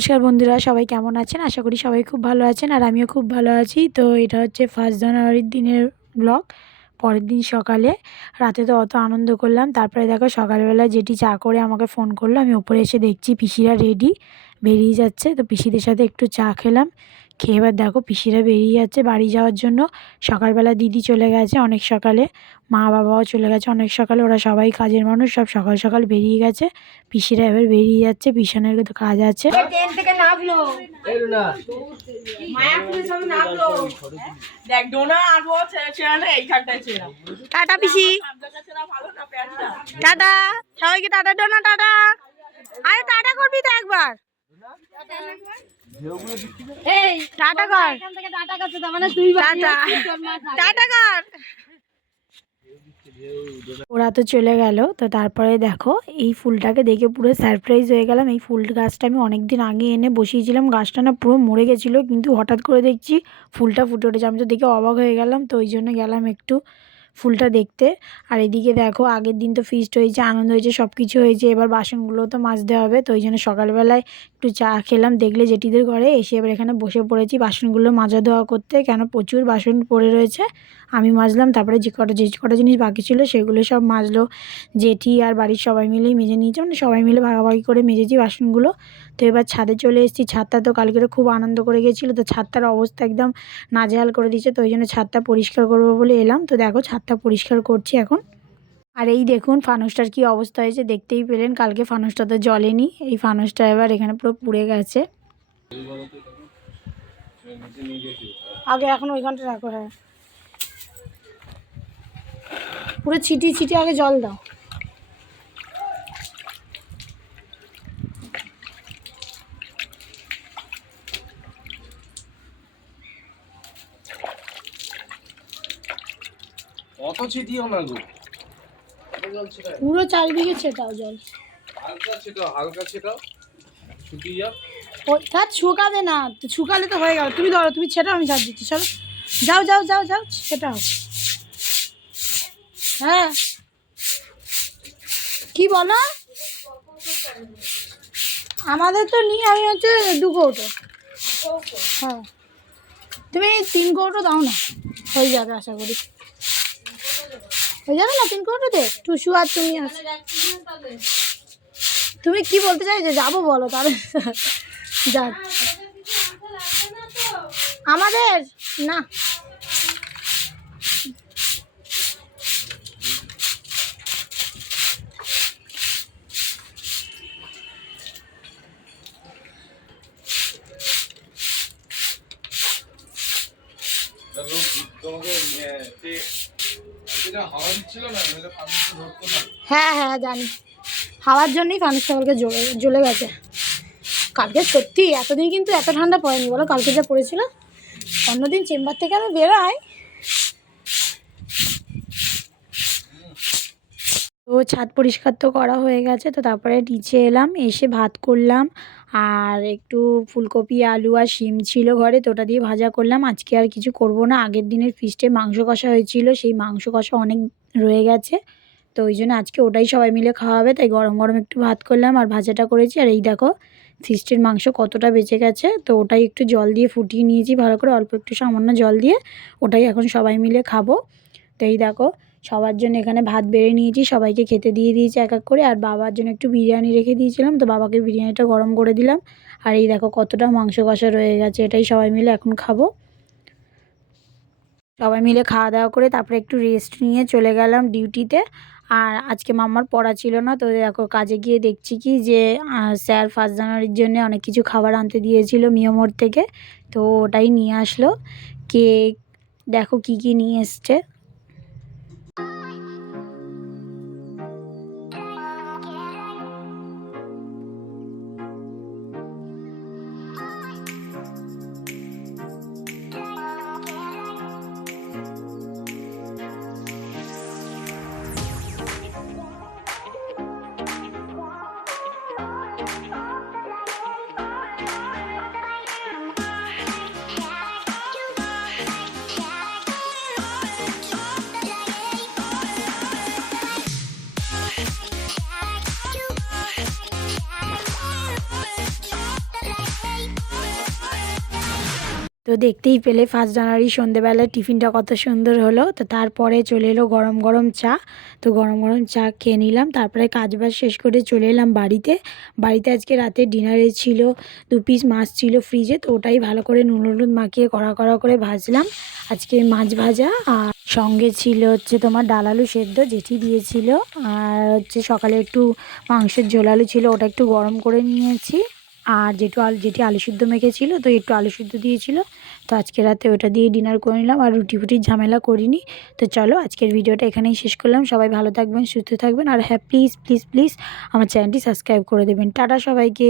নমস্কার বন্ধুরা, সবাই কেমন আছেন? আশা করি সবাই খুব ভালো আছেন আর আমিও খুব ভালো আছি। তো এটা হচ্ছে 1 জানুয়ারির দিনের ব্লগ। পরের দিন সকালে, রাতে তো অত আনন্দ করলাম। তারপরে দেখো সকালবেলা জেঠি চা করে আমাকে ফোন করলো। আমি ওপরে এসে দেখছি পিসিরা রেডি, বেরিয়ে যাচ্ছে। তো পিসিদের সাথে একটু চা খেলাম। খেয়ে এবার দেখো পিসিরা বেরিয়ে যাচ্ছে বাড়ি যাওয়ার জন্য। সকালবেলা দিদি চলে গেছে অনেক সকালে, মা বাবাও চলে গেছে অনেক সকালে। ওরা সবাই কাজের মানুষ, সব সকাল সকাল বেরিয়ে গেছে। পিসিরা এবার বেরিয়ে যাচ্ছে, পিছনের তো কাজ আছে। ট্রেন থেকে নামলো, মায়াপুরে সব নামলো। দেখ ডোনা আসবো ছেড়ে এইখানটায় ছেড়া। টাটা পিসি, টাটা সবাইকে, টাটা ডোনা, টাটা। আরে টাটা করবি তো একবার, এই টাটা কর। এখান থেকে টাটা করতে দাও, মানে তুই টাটা টাটা কর। ওরা তো চলে গেল। তো তারপরে দেখো এই ফুলটাকে দেখে পুরো সারপ্রাইজ হয়ে গেলাম। এই ফুল গাছটা আমি অনেক দিন আগে এনে বসিয়েছিলাম। গাছটা না পুরো মরে গেছিলো, কিন্তু হঠাৎ করে দেখছি ফুলটা ফুটে উঠেছে। আমি তো দেখে অবাক হয়ে গেলাম। তো ওই জন্য গেলাম একটু ফুলটা দেখতে। আর এদিকে দেখো আগের দিন তো ফিস্ট হয়েছে, আনন্দ হয়েছে, সব কিছু হয়েছে। এবার বাসনগুলোও তো মাজতে হবে। তো ওই জন্য সকালবেলায় একটু চা খেলাম, দেখলে জেঠিদের ঘরে এসে এবার এখানে বসে পড়েছি বাসনগুলো মাজা ধোয়া করতে। কেন প্রচুর বাসন পড়ে রয়েছে, আমি মাজলাম। তারপরে যে কটা জিনিস বাকি ছিল সেগুলো সব মাজলো জেঠি, আর বাড়ির সবাই মিলেই মেজে নিয়েছে। মানে সবাই মিলে ভাগাভাগি করে মেজেছি বাসনগুলো। তো এবার ছাদে চলে এসেছি। ছাদটা তো কালকে খুব আনন্দ করে গেছিলো, তো ছাদটার অবস্থা একদম নাজেহাল করে দিয়েছে। তো ওই জন্য ছাদটা পরিষ্কার করবো বলে এলাম। তো দেখো ছাদটা পরিষ্কার করছি এখন। আর এই দেখুন ফানুসটার কি অবস্থা হয়েছে, দেখতেই পেলেন। কালকে ফানুসটা তো জ্বলেনি, এই ফানুসটা এবার এখানে পুরো পুড়ে গেছে। আগে এখন ওইখানটা রাখো। হ্যাঁ, পুরো ছিটি ছিটি আগে জল দাও। অত ছিটিও না গো, পুরো চারিদিকে ছেটাও জল, হালকা ছেটাও, হালকা ছেটাও, শুকিয়ে যাও। ছাদ শুকাবে না, তো শুকালে তো হয়ে গেল। তুমি ধরো, তুমি ছেটাও, আমি ছাদ দিচ্ছি। চলো যাও যাও যাও যাও, ছেটাও। হ্যাঁ কি বলো? আমাদের তো নিয়ে আমি হচ্ছে 2 কৌটো। হ্যাঁ তুমি 3 কৌটো দাও না, হয়ে যাবে আশা করি। হয়ে যাবে না 3 কৌটোতে? টুসু আর তুমি আছে। তুমি কি বলতে চাইছো, যাবো বলো তাহলে। যাক আমাদের না, হ্যাঁ হ্যাঁ জানি, হাওয়ার জন্যই ফানুসটা কালকে জ্বলে গেছে। কালকে সত্যি এতদিন কিন্তু এত ঠান্ডা পড়েনি বলো, কালকে যা পড়েছিল। অন্যদিন চেম্বার থেকে আমি বেরোই, তো ছাদ পরিষ্কার তো করা হয়ে গেছে। তো তারপরে নিচে এলাম, এসে ভাত করলাম। আর একটু ফুলকপি আলু আর শিম ছিল ঘরে, তো ওটা দিয়ে ভাজা করলাম। আজকে আর কিছু করব না, আগের দিনের ফিস্টে মাংস কষা হয়েছিল, সেই মাংস কষা অনেক রয়ে গেছে। তো ওই জন্য আজকে ওটাই সবাই মিলে খাওয়া হবে। তাই গরম গরম একটু ভাত করলাম আর ভাজাটা করেছি। আর এই দেখো ফিস্টের মাংস কতটা বেঁচে গেছে, তো ওটাই একটু জল দিয়ে ফুটিয়ে নিয়েছি ভালো করে, অল্প একটু সামান্য জল দিয়ে। ওটাই এখন সবাই মিলে খাবো। তো এই দেখো সবার জন্য এখানে ভাত বেড়ে নিয়েছি, সবাইকে খেতে দিয়ে দিয়েছি এক এক করে। আর বাবার জন্য একটু বিরিয়ানি রেখে দিয়েছিলাম, তো বাবাকে বিরিয়ানিটা গরম করে দিলাম। আর এই দেখো কতটা মাংস কষা রয়ে গেছে, এটাই সবাই মিলে এখন খাবো। সবাই মিলে খাওয়া দাওয়া করে তারপরে একটু রেস্ট নিয়ে চলে গেলাম ডিউটিতে। আর আজকে মাম্মার পড়া ছিল না, তো দেখো কাজে গিয়ে দেখছি কি যে স্যার 1 জানুয়ারির জন্য অনেক কিছু খাবার আনতে দিয়েছিল মিয়ামোড় থেকে, তো ওটাই নিয়ে আসলো। কেক দেখো কি কি নিয়ে এসছে। তো দেখতেই পেলে 1 জানুয়ারি সন্ধেবেলায় টিফিনটা কত সুন্দর হলো। তো তারপরে চলে এলো গরম গরম চা। তো গরম গরম চা খেয়ে নিলাম, তারপরে কাজবাজ শেষ করে চলে এলাম বাড়িতে। বাড়িতে আজকে রাতে ডিনারে ছিল 2 পিস মাছ ছিল ফ্রিজে, তো ওটাই ভালো করে নুন হলুদ মাখিয়ে কড়া কড়া করে ভাজলাম। আজকে মাছ ভাজা, আর সঙ্গে ছিল হচ্ছে তোমার ডাল আলু সেদ্ধ জেঠি দিয়েছিল, আর হচ্ছে সকালে একটু মাংসের ঝোল আলু ছিল, ওটা একটু গরম করে নিয়েছি। আর যেটি আলু সিদ্ধ মেখেছিল, তো একটু আলু সিদ্ধ দিয়েছিল। তো আজকে রাতে ওটা দিয়ে ডিনার করে নিলাম, আর রুটি ফুটির ঝামেলা করিনি। তো চলো আজকের ভিডিওটা এখানেই শেষ করলাম। সবাই ভালো থাকবেন, সুস্থ থাকবেন, আর হ্যাঁ প্লিজ প্লিজ প্লিজ আমার চ্যানেলটি সাবস্ক্রাইব করে দেবেন। টাটা সবাইকে।